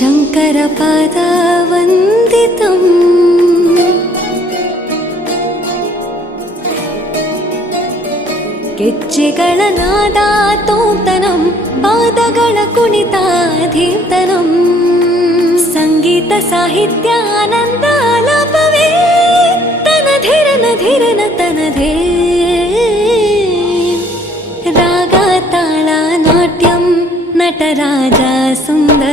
शङ्करपादावन्दितम् ಗೆಜ್ಜೆಗಳ ನಾದಾತೋಂತನಂ ಪಾದಗಳ ಕುಣಿತಾಧೀರ್ತನಂ ಸಂಗೀತ ಸಾಹಿತ್ಯ ಆನಂದಾಲಾಪವೇ ತನಧಿರನ ಧಿರನ ತನಧೇ ರಾಗ ತಾಳ ನಾಟ್ಯಂ ನಟರಾಜ ಸುಂದರ